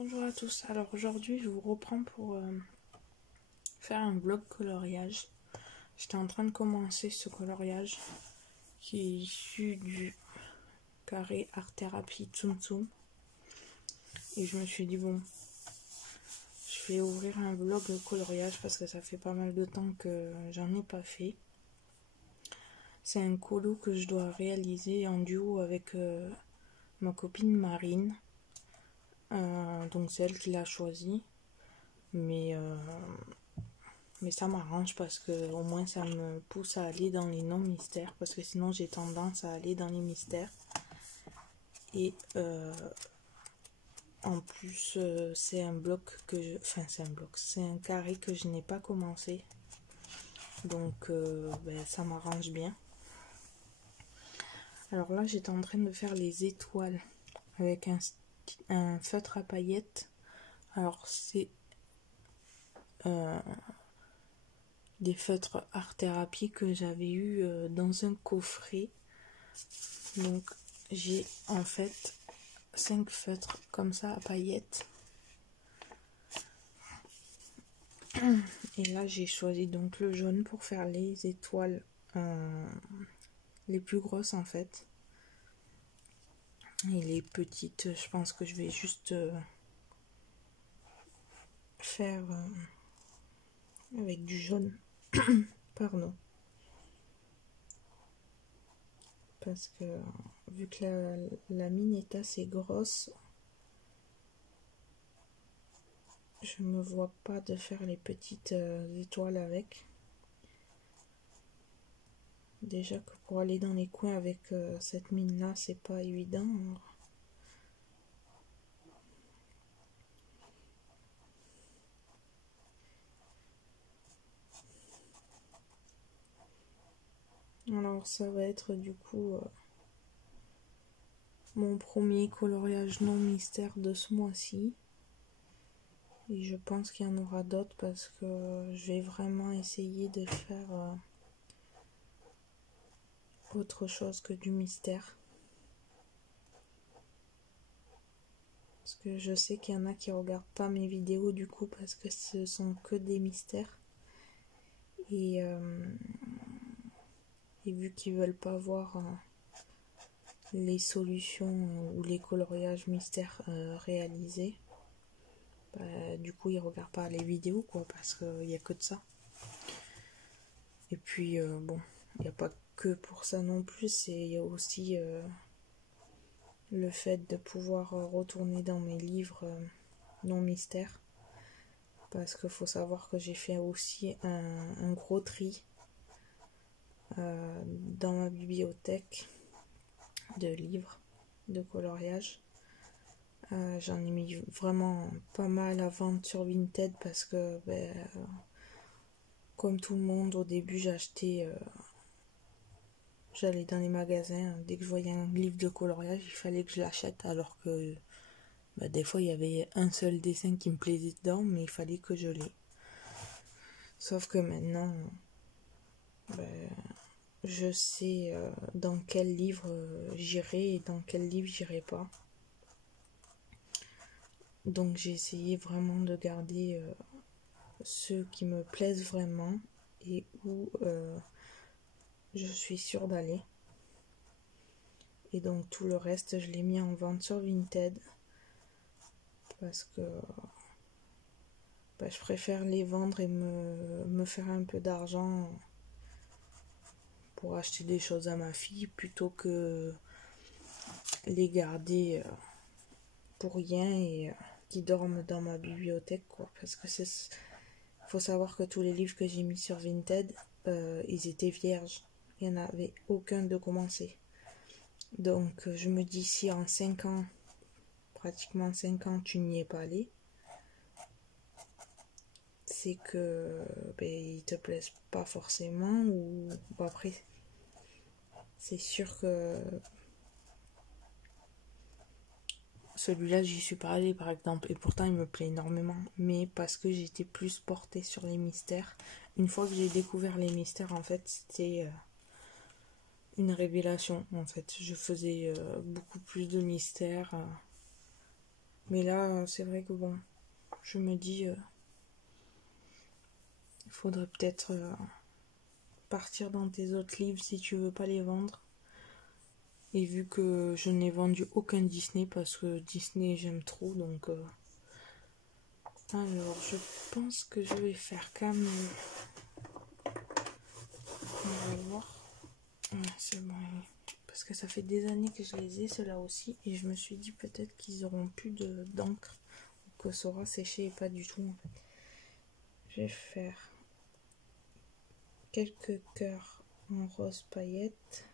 Bonjour à tous, alors aujourd'hui je vous reprends pour faire un vlog coloriage. J'étais en train de commencer ce coloriage qui est issu du carré art thérapie Tsum Tsum. Et je me suis dit bon, je vais ouvrir un vlog coloriage parce que ça fait pas mal de temps que j'en ai pas fait. C'est un colo que je dois réaliser en duo avec ma copine Marine. Donc c'est elle qui l'a choisi. Mais ça m'arrange parce que au moins ça me pousse à aller dans les non-mystères. Parce que sinon j'ai tendance à aller dans les mystères. Et en plus c'est un bloc que je... Enfin c'est un carré que je n'ai pas commencé. Donc ça m'arrange bien. Alors là j'étais en train de faire les étoiles avec un feutre à paillettes. Alors c'est des feutres art thérapie que j'avais eu dans un coffret. Donc j'ai en fait 5 feutres comme ça à paillettes. Et là j'ai choisi donc le jaune pour faire les étoiles les plus grosses en fait. Et les petites, je pense que je vais juste faire avec du jaune. Pardon. Parce que vu que la mine est assez grosse, je me vois pas de faire les petites étoiles avec. Déjà que pour aller dans les coins avec cette mine là c'est pas évident. Alors ça va être du coup mon premier coloriage non mystère de ce mois-ci. Et je pense qu'il y en aura d'autres parce que je vais vraiment essayer de faire autre chose que du mystère. Parce que je sais qu'il y en a qui regardent pas mes vidéos du coup parce que ce sont que des mystères. Et vu qu'ils veulent pas voir les solutions ou les coloriages mystères réalisés, du coup ils regardent pas les vidéos quoi parce qu'il n'y a que de ça. Et puis bon, il n'y a pas que pour ça non plus, il y a aussi le fait de pouvoir retourner dans mes livres non mystères. Parce qu'il faut savoir que j'ai fait aussi un gros tri dans ma bibliothèque de livres de coloriage. J'en ai mis vraiment pas mal à vendre sur Vinted parce que comme tout le monde au début j'allais dans les magasins, dès que je voyais un livre de coloriage il fallait que je l'achète alors que des fois il y avait un seul dessin qui me plaisait dedans mais il fallait que je l'ai. Sauf que maintenant je sais dans quel livre j'irai et dans quel livre j'irai pas. Donc j'ai essayé vraiment de garder ceux qui me plaisent vraiment et où je suis sûre d'aller. Et donc tout le reste je l'ai mis en vente sur Vinted parce que je préfère les vendre et me faire un peu d'argent pour acheter des choses à ma fille plutôt que les garder pour rien et qui dorment dans ma bibliothèque quoi. Parce que faut savoir que tous les livres que j'ai mis sur Vinted ils étaient vierges, il n'y en avait aucun de commencé. Donc je me dis si en 5 ans, pratiquement 5 ans tu n'y es pas allé, c'est que ils te plaisent pas forcément ou après c'est sûr que celui-là j'y suis pas allée par exemple et pourtant il me plaît énormément, mais parce que j'étais plus portée sur les mystères. Une fois que j'ai découvert les mystères en fait c'était une révélation en fait. Je faisais beaucoup plus de mystères Mais là, c'est vrai que bon, je me dis, il faudrait peut-être partir dans tes autres livres si tu veux pas les vendre. Et vu que je n'ai vendu aucun Disney parce que Disney j'aime trop, donc alors je pense que je vais faire comme on va voir. C'est bon, parce que ça fait des années que je les ai ceux-là aussi, et je me suis dit peut-être qu'ils auront plus d'encre ou que ça aura séché, et pas du tout en fait. Je vais faire quelques cœurs en rose paillette.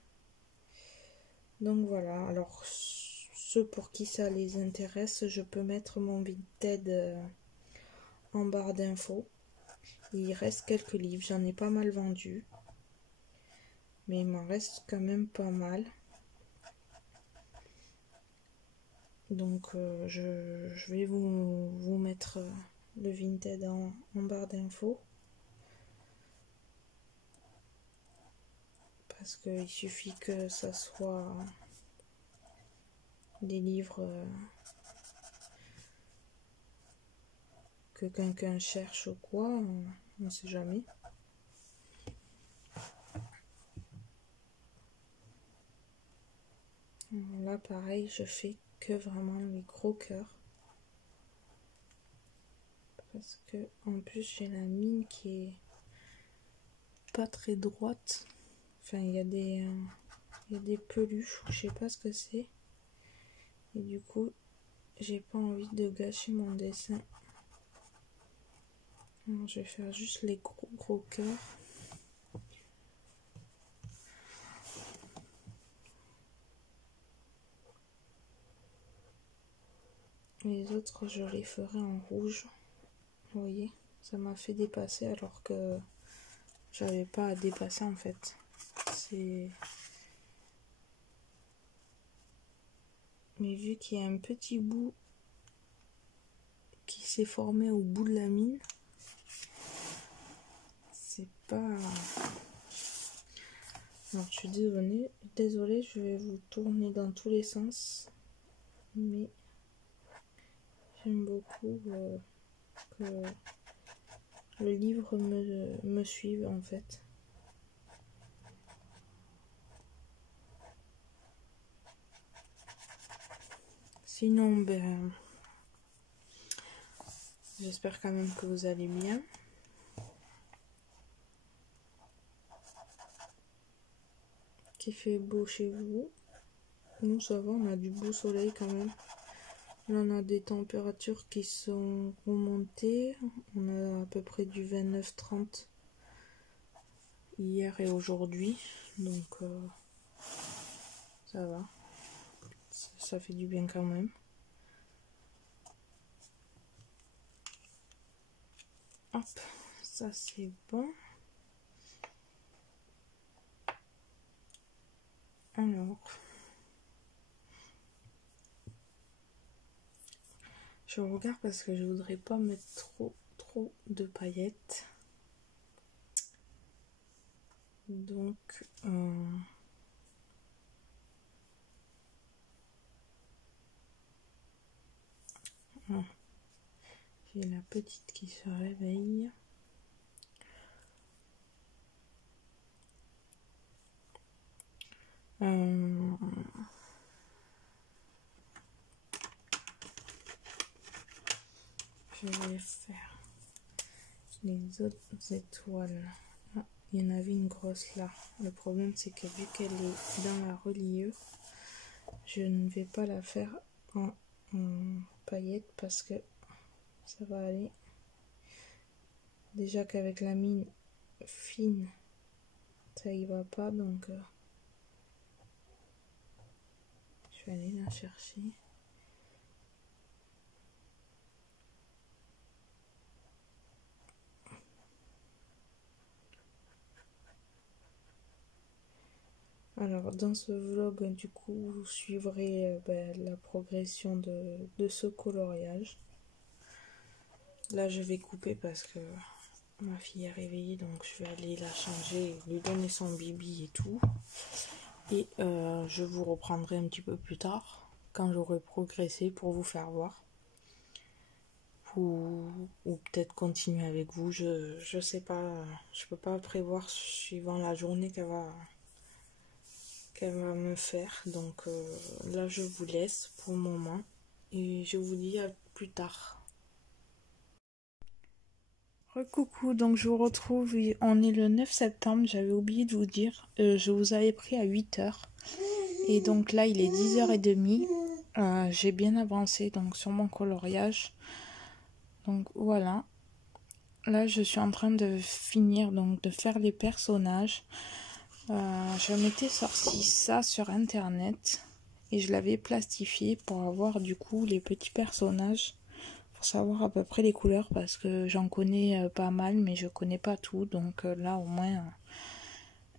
Donc voilà, alors ceux pour qui ça les intéresse, je peux mettre mon Vinted en barre d'infos. Il reste quelques livres, j'en ai pas mal vendu, mais il m'en reste quand même pas mal. Donc je vais vous mettre le Vinted en barre d'infos. Parce qu'il suffit que ça soit des livres que quelqu'un cherche ou quoi, on ne sait jamais. Là pareil, je fais que vraiment les gros cœurs. Parce que en plus j'ai la mine qui est pas très droite. Enfin il y a des peluches, je sais pas ce que c'est. Et du coup j'ai pas envie de gâcher mon dessin. Alors, je vais faire juste les gros cœurs. Les autres je les ferai en rouge. Vous voyez, ça m'a fait dépasser alors que j'avais pas à dépasser en fait. Mais vu qu'il y a un petit bout qui s'est formé au bout de la mine, c'est pas... Alors je suis désolée, je vais vous tourner dans tous les sens, mais j'aime beaucoup que le livre me suive en fait. Sinon, ben, j'espère quand même que vous allez bien. Qu'il fait beau chez vous. Nous, ça va, on a du beau soleil quand même. Là, on a des températures qui sont remontées. On a à peu près du 29-30 hier et aujourd'hui. Donc, ça va. Ça fait du bien quand même. Hop, ça c'est bon. Alors, je regarde parce que je voudrais pas mettre trop de paillettes. Donc, j'ai la petite qui se réveille. Je vais faire les autres étoiles. Ah, il y en avait une grosse là. Le problème c'est que vu qu'elle est dans la reliure, je ne vais pas la faire en paillettes parce que ça va aller. Déjà qu'avec la mine fine, ça y va pas, donc je vais aller la chercher. Alors dans ce vlog, du coup, vous suivrez la progression de ce coloriage. Là, je vais couper parce que ma fille est réveillée, donc je vais aller la changer, lui donner son bibi et tout. Et je vous reprendrai un petit peu plus tard, quand j'aurai progressé, pour vous faire voir. ou peut-être continuer avec vous. Je sais pas, je peux pas prévoir suivant la journée qu'elle va me faire. Donc là, je vous laisse pour le moment et je vous dis à plus tard. Recoucou, donc je vous retrouve, on est le 9 septembre, j'avais oublié de vous dire, je vous avais pris à 8h et donc là il est 10h30, j'ai bien avancé donc sur mon coloriage, donc voilà, là je suis en train de finir donc de faire les personnages, je m'étais sorti ça sur internet et je l'avais plastifié pour avoir du coup les petits personnages. Savoir à peu près les couleurs parce que j'en connais pas mal mais je connais pas tout, donc là au moins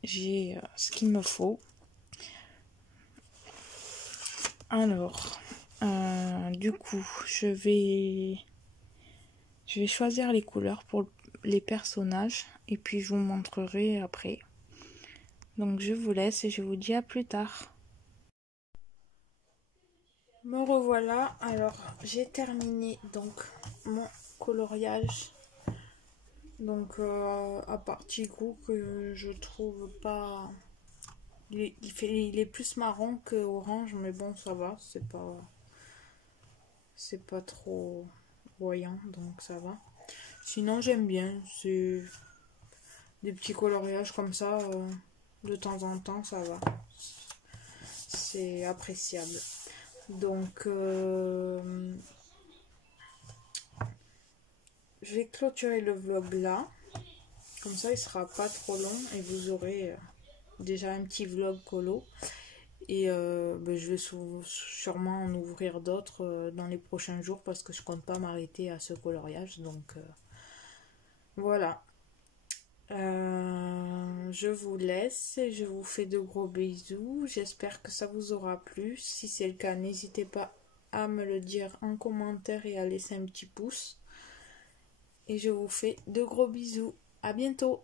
j'ai ce qu'il me faut. Alors du coup je vais choisir les couleurs pour les personnages et puis je vous montrerai après. Donc je vous laisse et je vous dis à plus tard. Me revoilà, alors j'ai terminé donc mon coloriage. Donc à part Tigrou que je trouve pas, il est plus marron que orange, mais bon ça va, c'est pas trop voyant, donc ça va. Sinon j'aime bien, c'est des petits coloriages comme ça, de temps en temps ça va, c'est appréciable. Donc je vais clôturer le vlog là, comme ça il sera pas trop long et vous aurez déjà un petit vlog colo. Et je vais sûrement en ouvrir d'autres dans les prochains jours parce que je compte pas m'arrêter à ce coloriage. Donc voilà. Je vous laisse et je vous fais de gros bisous. J'espère que ça vous aura plu. Si c'est le cas, n'hésitez pas à me le dire en commentaire et à laisser un petit pouce. Et je vous fais de gros bisous. À bientôt.